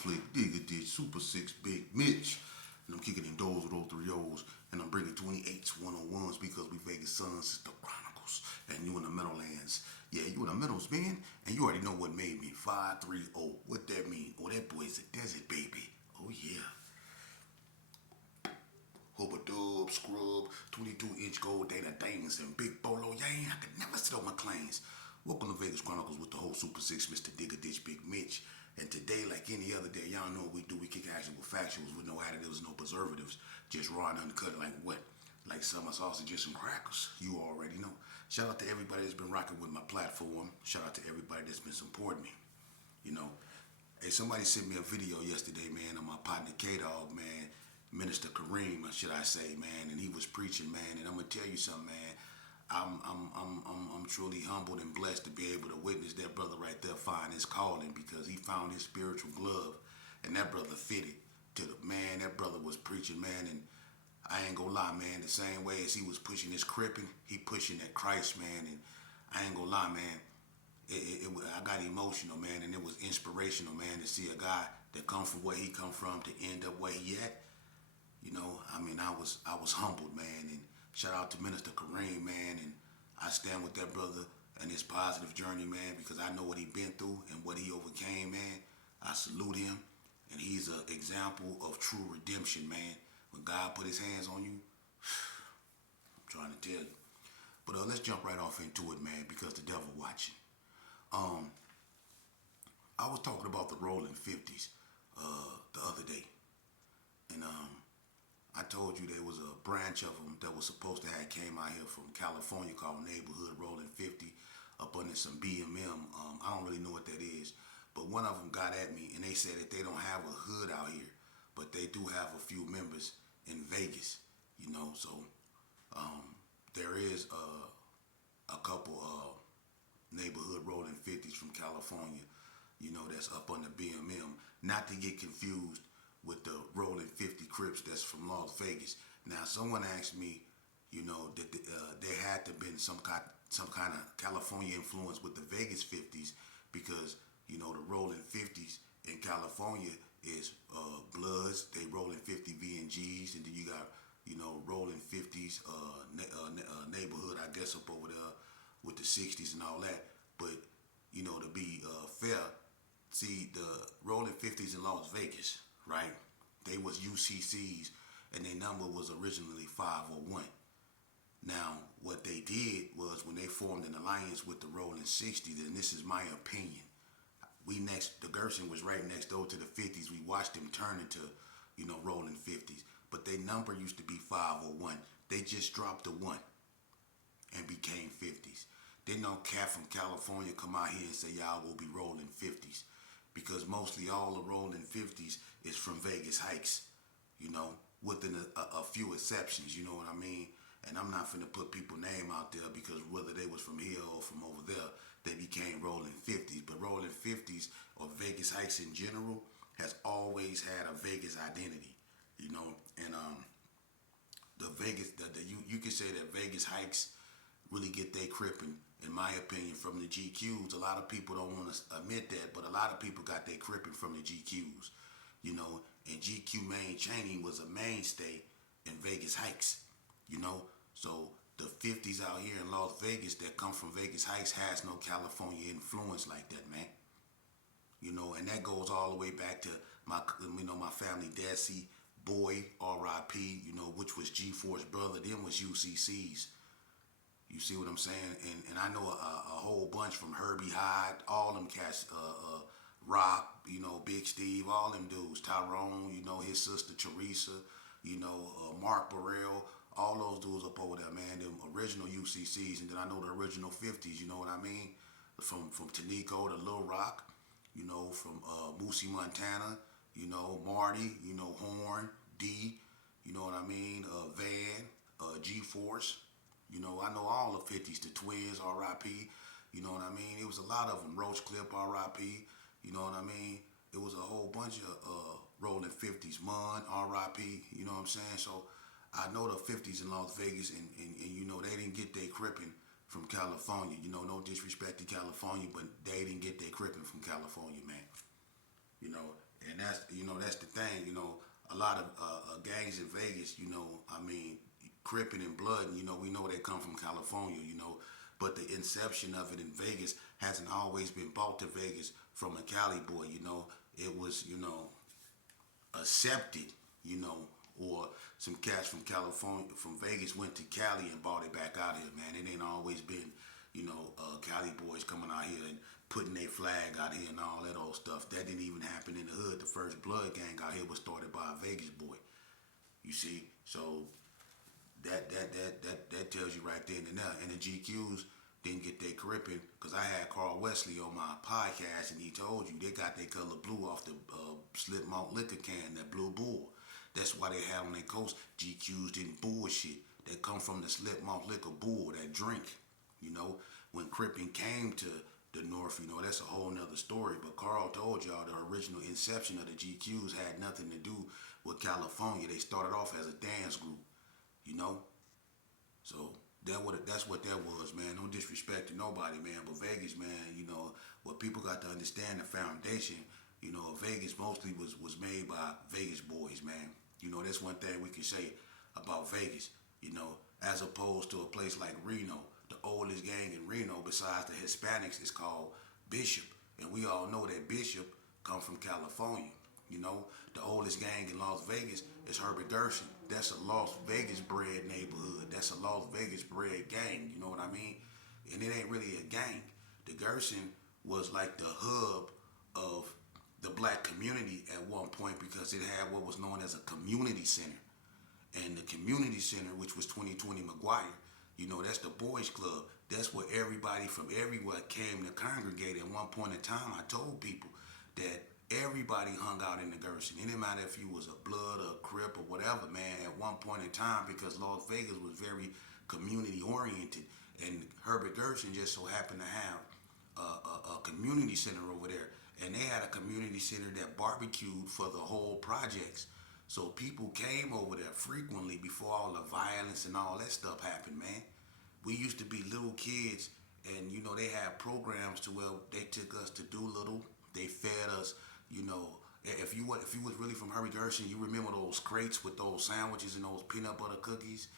Flick, Digga Ditch, Super 6, Big Mitch. And I'm kicking in doors with all three O's. And I'm bringing 28s, 101s because we Vegas Sons. It's the Chronicles. And you in the Meadowlands. Yeah, you in the Meadows, man. And you already know what made me. 530. What that mean? Oh, that boy's a desert baby. Oh, yeah. Hooper Dub, Scrub, 22-inch gold data things, and Big Bolo Yang. I could never sit on my claims. Welcome to Vegas Chronicles with the whole Super 6, Mr. Digga Ditch, Big Mitch. And today, like any other day, y'all know what we do. We kick actual factuals with no additives, no preservatives. Just raw and uncut like what? Like summer sausages and crackers. You already know. Shout out to everybody that's been rocking with my platform. Shout out to everybody that's been supporting me. You know, hey, somebody sent me a video yesterday, man, of my partner K-Dog, man. Minister Kareem, should I say, man, and he was preaching, man, and I'm gonna tell you something, man. I'm truly humbled and blessed to be able to witness that brother right there find his calling because he found his spiritual glove, and that brother fitted to the man. That brother was preaching, man, and I ain't gonna lie, man. The same way as he was pushing his crippin', he pushing that Christ, man, and I ain't gonna lie, man. I got emotional, man, and it was inspirational, man, to see a guy that come from where he come from to end up where he at. You know, I mean, I was humbled, man, and shout out to Minister Kareem, man, and I stand with that brother and his positive journey, man, because I know what he been through and what he overcame, man. I salute him, and he's an example of true redemption, man. When God put his hands on you, I'm trying to tell you. But let's jump right off into it, man, because the devil watching. I was talking about the rolling 50s the other day, and I told you there was a branch of them that was supposed to have came out here from California called Neighborhood Rolling 50 up under some BMM. I don't really know what that is, but one of them got at me and they said that they don't have a hood out here, but they do have a few members in Vegas, you know. So there is a couple Neighborhood Rolling 50s from California, you know, that's up under BMM. Not to get confused with the Rolling 50 Crips that's from Las Vegas. Now, someone asked me, you know, that there had to have been some kind of California influence with the Vegas 50s because, you know, the Rolling 50s in California is Bloods, they Rolling 50 VNGs, and then you got, you know, Rolling 50s neighborhood, I guess, up over there with the 60s and all that. But, you know, to be fair, see, the Rolling 50s in Las Vegas, right? They was UCCs, and their number was originally 501. Now, what they did was when they formed an alliance with the Rolling 60s, and this is my opinion, the Gerson was right next door to the 50s. We watched them turn into, you know, Rolling 50s, but their number used to be 501. They just dropped the 1 and became 50s. Then no cat from California come out here and say y'all will be Rolling 50s. Because mostly all the Rolling 50s is from Vegas Heights, you know, within a few exceptions, you know what I mean? And I'm not finna put people's name out there because whether they was from here or from over there, they became Rolling 50s. But Rolling 50s or Vegas Heights in general has always had a Vegas identity, you know? And the Vegas, you can say that Vegas Heights really get their crippin', in my opinion, from the GQs. A lot of people don't want to admit that, but a lot of people got their crippin' from the GQs, you know. And GQ Main Chaney was a mainstay in Vegas Heights, you know. So the 50s out here in Las Vegas that come from Vegas Heights has no California influence like that, man. You know, and that goes all the way back to my, you know, my family, Desi, Boy, R.I.P., you know, which was G-Force brother, then was UCCs. You see what I'm saying? And I know a whole bunch from Herbie Hyde, all them cats, Rock, you know, Big Steve, all them dudes, Tyrone, you know, his sister Teresa, you know, Mark Burrell, all those dudes up over there, man, them original UCCs, and then I know the original 50s, you know what I mean? From Tanico to Lil Rock, you know, from Moosey Montana, you know, Marty, you know, Horn, D, you know what I mean, Van, G-Force. You know, I know all the 50s, the Twins, R.I.P., you know what I mean? It was a lot of them, Roach Clip, R.I.P., you know what I mean? It was a whole bunch of Rolling 50s, Mun, R.I.P., you know what I'm saying? So I know the 50s in Las Vegas, and you know, they didn't get their crippin' from California. You know, no disrespect to California, but they didn't get their crippin' from California, man. You know, and that's that's the thing. A lot of gangs in Vegas. I mean, Crippin' and Blood. We know they come from California. But the inception of it in Vegas hasn't always been brought to Vegas from a Cali boy. It was accepted. Or some cats from California, from Vegas, went to Cali and brought it back out here, man. It ain't always been, Cali boys coming out here and putting their flag out here and all that old stuff. That didn't even happen in the hood. The first blood gang out here was started by a Vegas boy. You see, so that tells you right then and there. And the GQs didn't get their crippin', because I had Carl Wesley on my podcast, and he told you they got their color blue off the slip malt liquor can, that Blue Bull. That's why they had on their coast. GQs didn't bullshit. They come from the slip malt liquor bull, that drink. When Crippin' came to the North, that's a whole nother story. But Carl told y'all the original inception of the GQs had nothing to do with California. They started off as a dance group, So that's what that was, man. No disrespect to nobody, man. But Vegas, man, what people got to understand, the foundation, Vegas mostly was made by Vegas boys, man. That's one thing we can say about Vegas, as opposed to a place like Reno. The oldest gang in Reno, besides the Hispanics, is called Bishop. And we all know that Bishop come from California. The oldest gang in Las Vegas is Herbert Gershon. That's a Las Vegas bred neighborhood. That's a Las Vegas bred gang. You know what I mean? And it ain't really a gang. The Gershon was like the hub of the black community at one point, because it had what was known as a community center. And the community center, which was 2020 McGuire, that's the boys club. That's where everybody from everywhere came to congregate. At one point in time, I told people that everybody hung out in the Gershon. It didn't matter if you was a Blood or a Crip or whatever, man, at one point in time, because Las Vegas was very community oriented. And Herbert Gershon just so happened to have a community center over there. And they had a community center that barbecued for the whole projects. So people came over there frequently before all the violence and all that stuff happened, man. We used to be little kids, and they had programs to where they took us to Doolittle. They fed us, if you was really from Herbert Gershon, you remember those crates with those sandwiches and those peanut butter cookies.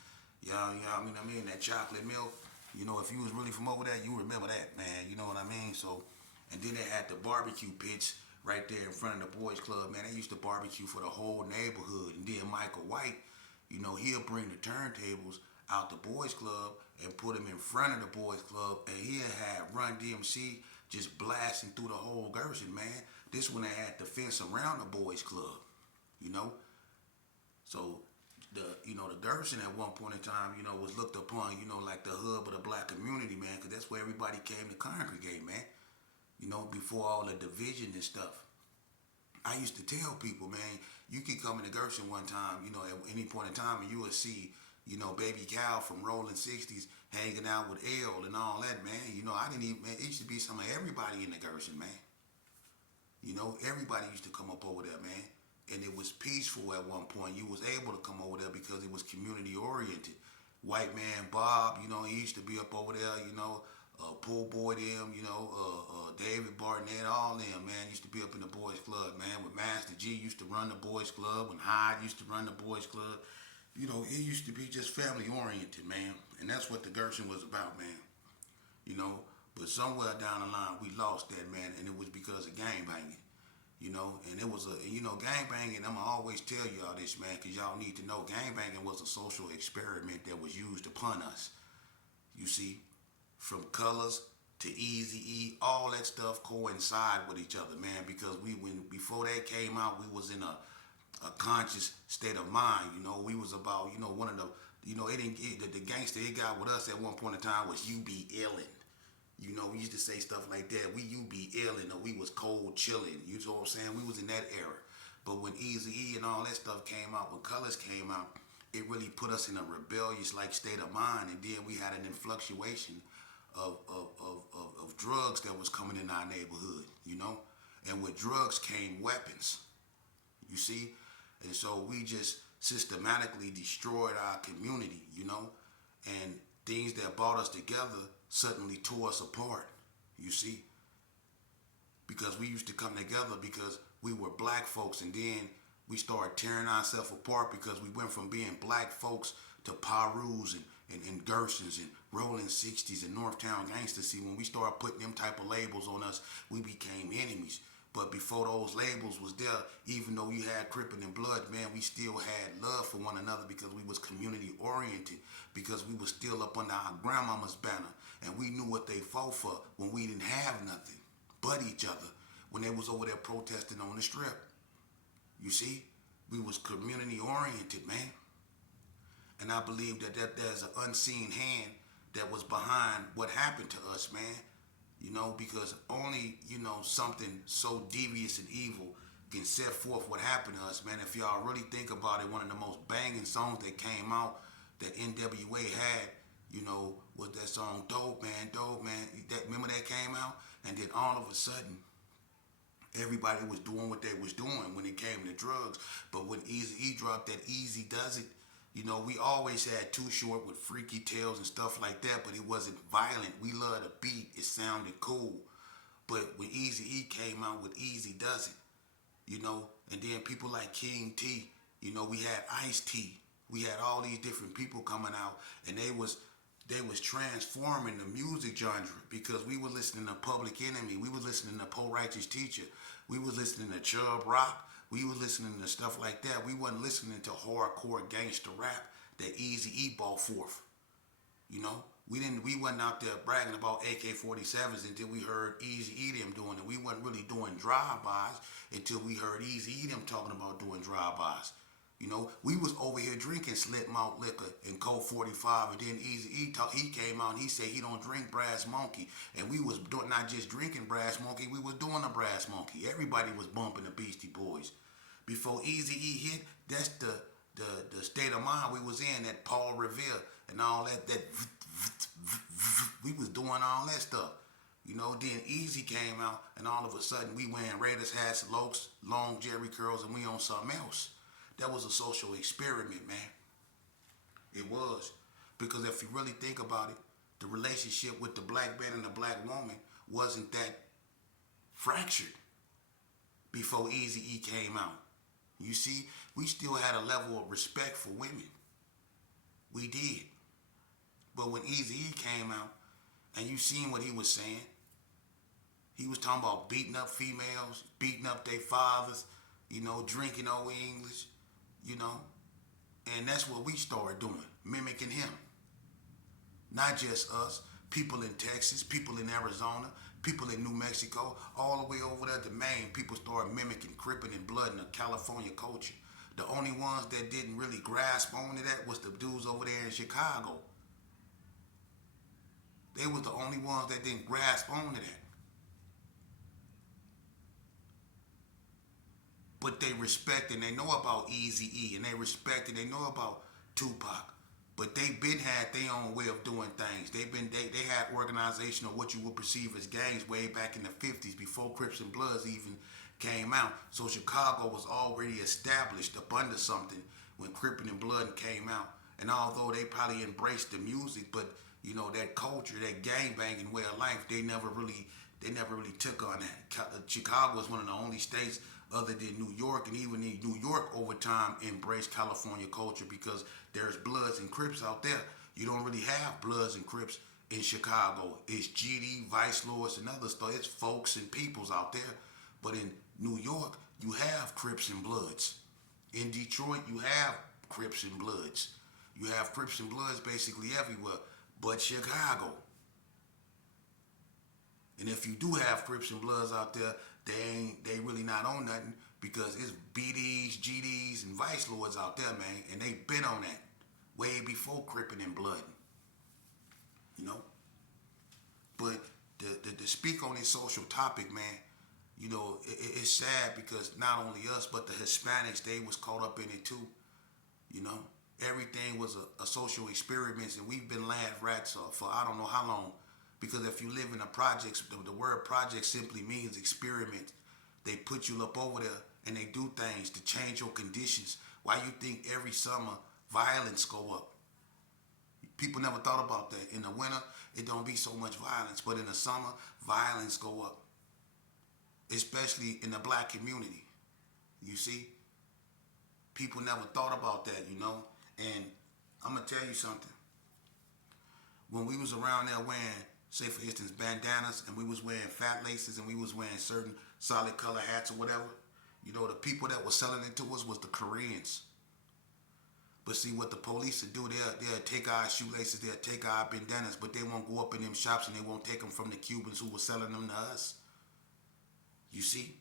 That chocolate milk. If you was really from over there, you remember that, man. You know what I mean? So, and then they had the barbecue pits right there in front of the boys club, man. They used to barbecue for the whole neighborhood. And then Michael White, he'll bring the turntables out the boys club and put them in front of the boys club, and he'll have Run DMC just blasting through the whole Gershon, man. This when they had the fence around the boys club, So the Gershon at one point in time, was looked upon, like the hub of the black community, man, because that's where everybody came to congregate, man. Before all the division and stuff. I used to tell people, man, you could come into Gershon one time, at any point in time, and you would see, Baby Cal from Rolling 60s hanging out with L and all that, man. I didn't even, man, it used to be some of everybody in the Gershon, man. Everybody used to come up over there, man. And it was peaceful at one point. You was able to come over there because it was community oriented. White Man Bob, he used to be up over there, Pool Boy them, David Barnett, all them, man, used to be up in the boys club, man. With Master G used to run the boys club, when Hyde used to run the boys club. It used to be just family oriented, man. And that's what the Gershon was about, man. But somewhere down the line we lost that, man, and it was because of gangbanging. And it was gangbanging, I'ma always tell y'all this, man, because y'all need to know gangbanging was a social experiment that was used upon us. You see, from Colors to Eazy-E, all that stuff coincide with each other, man, because before that came out, we was in a conscious state of mind, we was about, one of the, the gangster it got with us at one point in time was you be illin'. We used to say stuff like that. You be illin', or we was cold chillin'. You know what I'm saying? We was in that era. But when Eazy-E and all that stuff came out, when Colors came out, it really put us in a rebellious like state of mind. And then we had an influctuation of drugs that was coming in our neighborhood, And with drugs came weapons, you see? And so we just systematically destroyed our community, And things that brought us together suddenly tore us apart, you see? because we used to come together because we were black folks, and then we started tearing ourselves apart because we went from being black folks to Parus and Gersons and Rolling 60s and Northtown Gangsters. See, when we started putting them type of labels on us, we became enemies. But before those labels was there, even though you had Crippin' and Blood, man, we still had love for one another because we was community oriented, because we was still up under our grandmama's banner, and we knew what they fought for when we didn't have nothing but each other, when they was over there protesting on the strip. You see, we was community oriented, man. And I believe that there's an unseen hand that was behind what happened to us, man. You know, because only, something so devious and evil can set forth what happened to us, man. If y'all really think about it, one of the most banging songs that came out that NWA had, was that song Dope Man, Dope Man. Remember that came out? And then all of a sudden, everybody was doing what they was doing when it came to drugs. But when Eazy-E dropped that Easy Does It, we always had Too Short with Freaky Tales and stuff like that, but it wasn't violent. We loved the beat. It sounded cool. But when Eazy-E came out with Easy Does It, and then people like King T, we had Ice-T. We had all these different people coming out, and they was transforming the music genre, because we were listening to Public Enemy. We were listening to Poe Righteous Teacher. We were listening to Chubb Rock. We were listening to stuff like that. We wasn't listening to hardcore gangster rap that Eazy-E brought forth. We wasn't out there bragging about AK-47s until we heard Eazy-E them doing it. We wasn't really doing drive-bys until we heard Eazy-E them talking about doing drive-bys. We was over here drinking Slit Malt liquor and Colt 45, and then Eazy-E he came out and he said he don't drink Brass Monkey, and we was doing, not just drinking Brass Monkey, we was doing a Brass Monkey. Everybody was bumping the Beastie Boys. Before Eazy-E hit, that's the state of mind we was in, that Paul Revere and all that we was doing all that stuff. Then Easy came out, and all of a sudden we wearing Raiders hats, Lokes, long Jerry curls, and we on something else. That was a social experiment, man. It was. Because if you really think about it, the relationship with the black man and the black woman wasn't that fractured before Eazy-E came out. You see, we still had a level of respect for women. We did. But when Eazy-E came out, and you seen what he was saying, he was talking about beating up females, beating up their fathers, drinking old English, and that's what we started doing, mimicking him. Not just us, people in Texas, people in Arizona, people in New Mexico, all the way over there to Maine, people started mimicking Crippin' and Blood in the California culture. The only ones that didn't really grasp onto that was the dudes over there in Chicago. They was the only ones that didn't grasp onto that. But they respect and they know about Eazy-E, and they respect and they know about Tupac. But they been had their own way of doing things. They had organization of what you would perceive as gangs way back in the 50s, before Crips and Bloods even came out. So Chicago was already established up under something when Crippin' and Blood came out. And although they probably embraced the music, but that culture, that gang banging way of life, they never really took on that. Chicago was one of the only states other than New York, and even in New York over time embraced California culture, because there's Bloods and Crips out there. You don't really have Bloods and Crips in Chicago. It's GD, Vice Lords, and other stuff. It's folks and peoples out there. But in New York, you have Crips and Bloods. In Detroit, you have Crips and Bloods. You have Crips and Bloods basically everywhere, but Chicago. And if you do have Crips and Bloods out there, they really not on nothing, because it's BDs, GDs, and Vice Lords out there, man, and they been on that way before Crippin' and Blood. But to speak on this social topic, man, it's sad, because not only us, but the Hispanics, they was caught up in it too. Everything was a social experiment, and we've been lab rats for I don't know how long. Because if you live in a project, the word project simply means experiment. They put you up over there and they do things to change your conditions. Why you think every summer violence go up? People never thought about that. In the winter, it don't be so much violence, but in the summer, violence go up. especially in the black community. You see, people never thought about that, you know. And I'm gonna tell you something. When we was around there wearing, say for instance, bandanas, and we was wearing fat laces, and we was wearing certain solid color hats or whatever, you know, the people that were selling it to us was the Koreans. But see, what the police would do, they'll take our shoelaces, they'll take our bandanas, but they won't go up in them shops and they won't take them from the Cubans who were selling them to us. You see?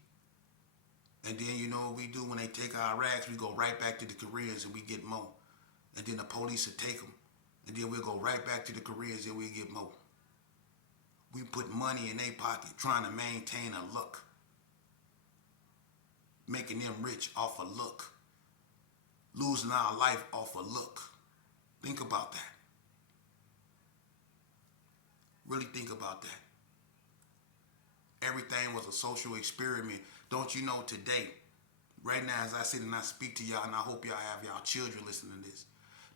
And then you know what we do when they take our rags, we go right back to the Koreans and we get more. And then the police will take them. And then we'll go right back to the Koreans and we'll get more. We put money in their pocket trying to maintain a look. Making them rich off a look. Losing our life off a look. Think about that. Really think about that. Everything was a social experiment. Don't you know today, right now as I sit and I speak to y'all, and I hope y'all have y'all children listening to this,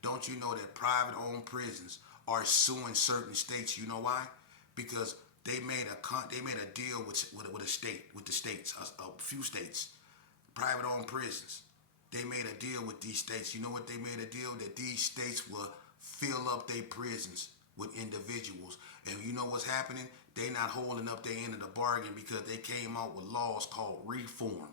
don't you know that private owned prisons are suing certain states? You know why? Because they made a deal with a state, with the states, a few states, private owned prisons. They made a deal with these states. You know what they made a deal? That these states will fill up their prisons with individuals. And you know what's happening? They not holding up their end of the bargain because they came out with laws called reform.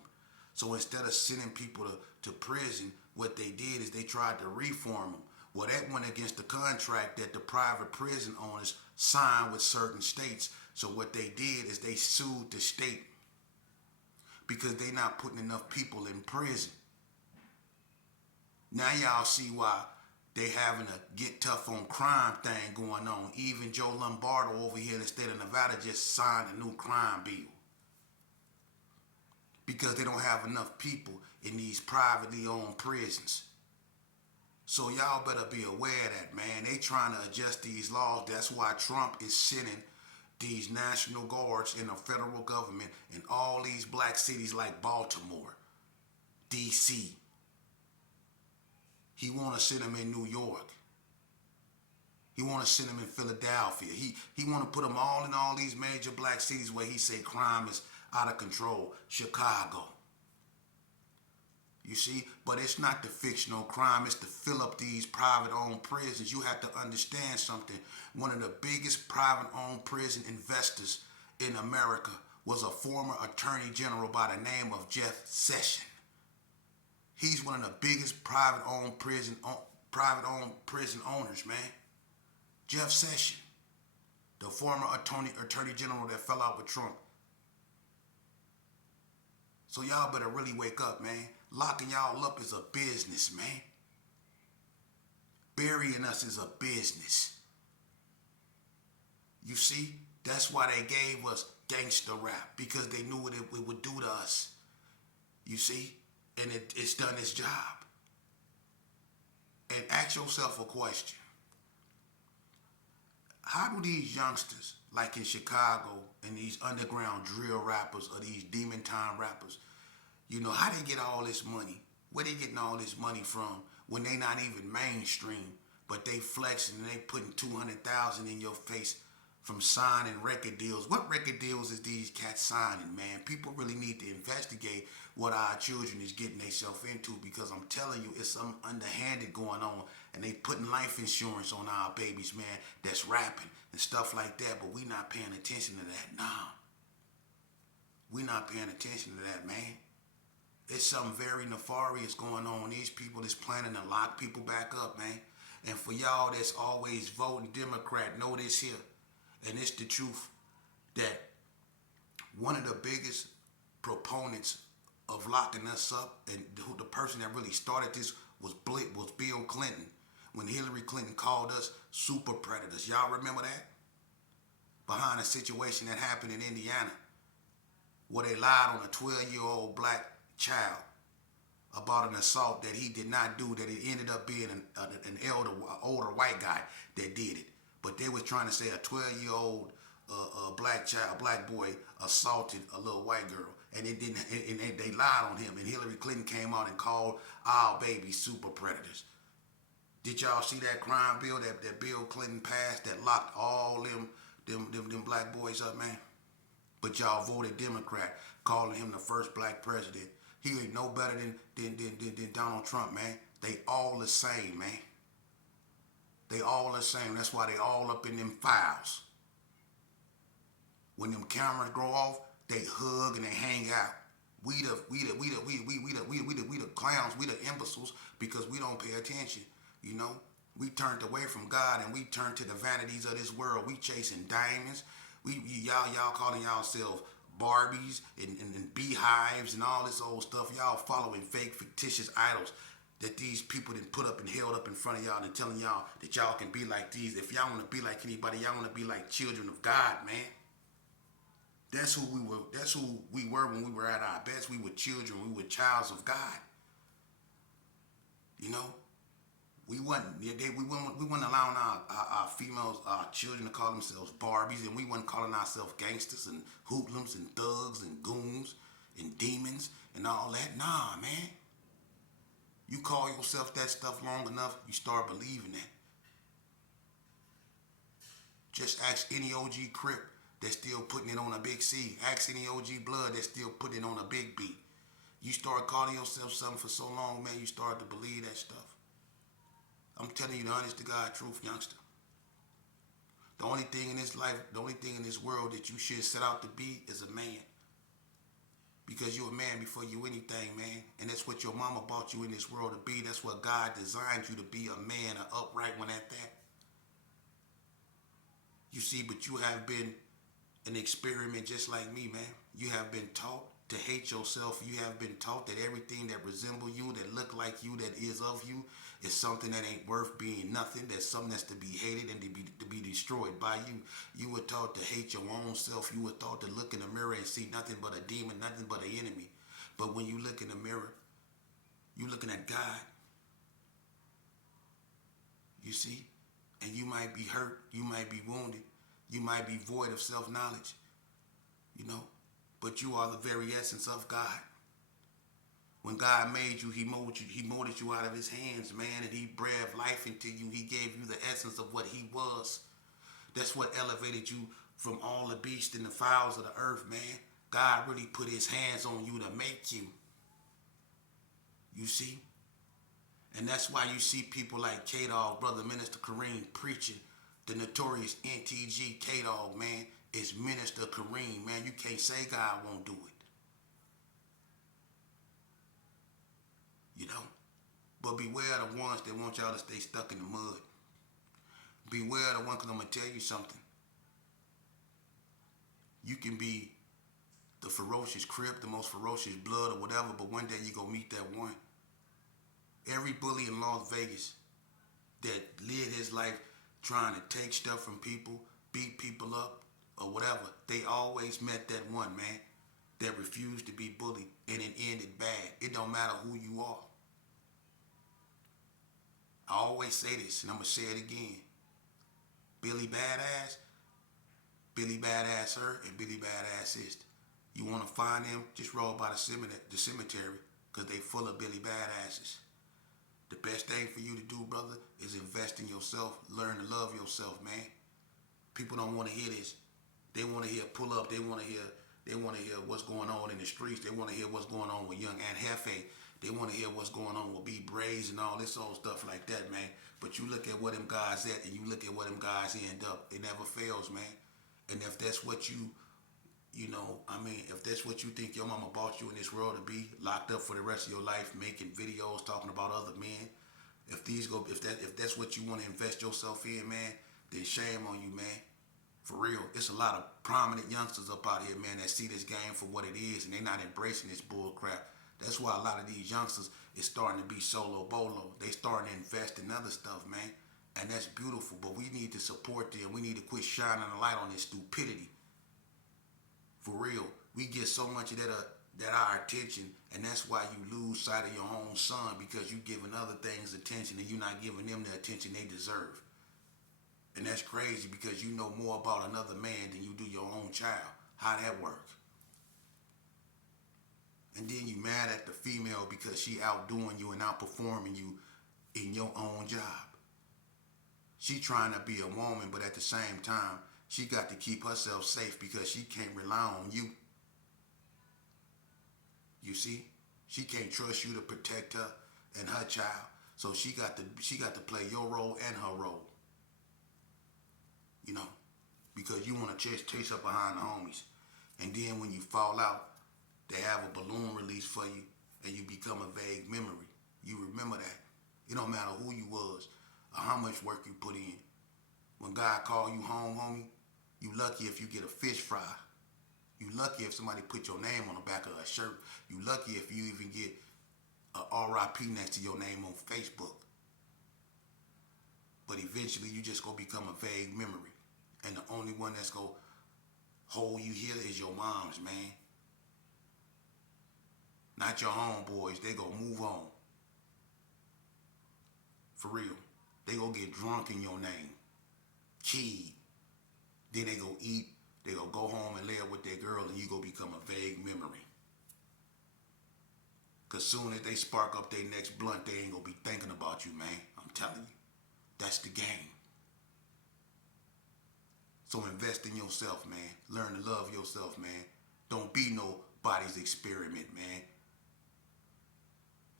So instead of sending people to prison, what they did is they tried to reform them. Well, that went against the contract that the private prison owners signed with certain states. So what they did is they sued the state because they not putting enough people in prison. Now y'all see why they having a get tough on crime thing going on. Even Joe Lombardo over here in the state of Nevada just signed a new crime bill. Because they don't have enough people in these privately owned prisons. So y'all better be aware of that, man. They trying to adjust these laws. That's why Trump is sending these National Guards in the federal government in all these black cities like Baltimore, D.C., he want to send them in New York. He want to send them in Philadelphia. He want to put them all in all these major black cities where he say crime is out of control. Chicago. You see? But it's not to fix no crime. It's to fill up these private-owned prisons. You have to understand something. One of the biggest private-owned prison investors in America was a former attorney general by the name of Jeff Sessions. He's one of the biggest private-owned prison owners, man. Jeff Sessions, the former attorney general that fell out with Trump. So y'all better really wake up, man. Locking y'all up is a business, man. Burying us is a business. You see, that's why they gave us gangster rap, because they knew what it would do to us. You see? And it's done its job. And ask yourself a question. How do these youngsters, like in Chicago, and these underground drill rappers or these demon time rappers, you know, how they get all this money? Where they getting all this money from when they not even mainstream, but they flexing and they putting $200,000 in your face from signing record deals? What record deals is these cats signing, man? People really need to investigate what our children is getting themselves into, because I'm telling you, it's some underhanded going on, and they putting life insurance on our babies, man, that's rapping and stuff like that, but we not paying attention to that. Nah. We not paying attention to that, man. It's something very nefarious going on. These people is planning to lock people back up, man. And for y'all that's always voting Democrat, know this here, and it's the truth, that one of the biggest proponents of locking us up, and the person that really started this was Bill Clinton, when Hillary Clinton called us super predators. Y'all remember that? Behind a situation that happened in Indiana, where they lied on a 12-year-old black child about an assault that he did not do, that it ended up being an older white guy that did it. But they was trying to say a 12-year-old black boy assaulted a little white girl, and it didn't. And they lied on him. And Hillary Clinton came out and called our babies super predators. Did y'all see that crime bill that Bill Clinton passed that locked all them black boys up, man? But y'all voted Democrat, calling him the first black president. He ain't no better than Donald Trump, man. They all the same, man. They all the same. That's why they all up in them files. When them cameras grow off, they hug and they hang out. We the clowns, we the imbeciles because we don't pay attention. You know, we turned away from God and we turned to the vanities of this world. We chasing diamonds. Y'all calling yourselves Barbies and beehives and all this old stuff. Y'all following fake fictitious idols that these people done put up and held up in front of y'all and telling y'all that y'all can be like these. If y'all want to be like anybody, y'all want to be like children of God, man. That's who we were. That's who we were when we were at our best. We were children. We were childs of God. You know, we wasn't allowing our females, our children, to call themselves Barbies, and we wasn't calling ourselves gangsters and hoodlums and thugs and goons and demons and all that. Nah, man. You call yourself that stuff long enough, you start believing that. Just ask any OG Crip that's still putting it on a big C. Ask any OG Blood that's still putting it on a big B. You start calling yourself something for so long, man, you start to believe that stuff. I'm telling you the honest to God truth, youngster. The only thing in this life, the only thing in this world that you should set out to be is a man. Because you're a man before you anything, man. And that's what your mama brought you in this world to be. That's what God designed you to be, a man, an upright one at that. You see, but you have been an experiment just like me, man. You have been taught to hate yourself. You have been taught that everything that resemble you, that look like you, that is of you, is something that ain't worth being nothing. That's something that's to be hated and to be destroyed by you. You were taught to hate your own self. You were taught to look in the mirror and see nothing but a demon, nothing but an enemy. But when you look in the mirror, you looking at God. You see? And you might be hurt. You might be wounded. You might be void of self-knowledge. You know? But you are the very essence of God. When God made you, he molded you out of his hands, man, and he breathed life into you. He gave you the essence of what he was. That's what elevated you from all the beasts and the fowls of the earth, man. God really put his hands on you to make you. You see? And that's why you see people like K-Dog, Brother Minister Kareem, preaching. The notorious NTG K-Dog, man, is Minister Kareem, man. You can't say God won't do it. You know? But beware the ones that want y'all to stay stuck in the mud. Beware the one, because I'm going to tell you something. You can be the ferocious Crip, the most ferocious Blood or whatever, but one day you're going to meet that one. Every bully in Las Vegas that lived his life trying to take stuff from people, beat people up, or whatever, they always met that one, man, that refused to be bullied, and it ended bad. It don't matter who you are. I always say this, and I'm going to say it again. Billy Badass her, and Billy Badass sister. You want to find them, just roll by the cemetery, because they full of Billy Badasses. The best thing for you to do, brother, is invest in yourself. Learn to love yourself, man. People don't want to hear this. They want to hear pull up. They want to hear what's going on in the streets. They want to hear what's going on with young Aunt Hefe. They want to hear what's going on with B Braves and all this old stuff like that, man. But you look at where them guys at, and you look at where them guys end up. It never fails, man. And if that's what if that's what you think your mama bought you in this world to be, locked up for the rest of your life, making videos, talking about other men, if that's what you want to invest yourself in, man, then shame on you, man. For real. It's a lot of prominent youngsters up out here, man, that see this game for what it is, and they not embracing this bull crap. That's why a lot of these youngsters is starting to be solo bolo. They starting to invest in other stuff, man. And that's beautiful, but we need to support them. We need to quit shining a light on this stupidity. For real. We get so much of that our attention, and that's why you lose sight of your own son, because you giving other things attention and you're not giving them the attention they deserve. And that's crazy, because you know more about another man than you do your own child. How that work? And then you mad at the female because she outdoing you and outperforming you in your own job. She trying to be a woman, but at the same time, She got to keep herself safe because she can't rely on you. You see? She can't trust you to protect her and her child. So she got to play your role and her role. You know? Because you want to chase up behind the homies. And then when you fall out, they have a balloon release for you and you become a vague memory. You remember that. It don't matter who you was or how much work you put in. When God call you home, homie, you lucky if you get a fish fry. You lucky if somebody put your name on the back of a shirt. You lucky if you even get a RIP next to your name on Facebook. But eventually you just gonna become a vague memory. And the only one that's gonna hold you here is your moms, man. Not your homeboys. They gonna move on. For real. They gonna get drunk in your name. Kid. Then they go eat. They gonna go home and lay up with their girl and you gonna become a vague memory. Cause soon as they spark up their next blunt, they ain't gonna be thinking about you, man. I'm telling you. That's the game. So invest in yourself, man. Learn to love yourself, man. Don't be nobody's experiment, man.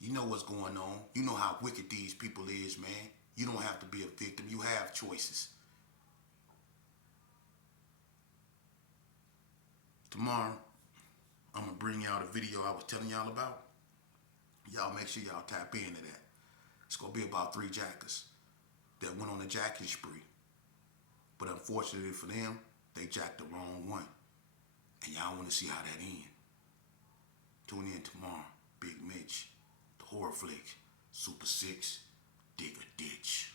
You know what's going on. You know how wicked these people is, man. You don't have to be a victim. You have choices. Tomorrow, I'm going to bring y'all the video I was telling y'all about. Y'all make sure y'all tap into that. It's going to be about 3 jackers that went on a jacking spree. But unfortunately for them, they jacked the wrong one. And y'all want to see how that ends. Tune in tomorrow. Big Mitch, the horror flick, Super 6, Dig a Ditch.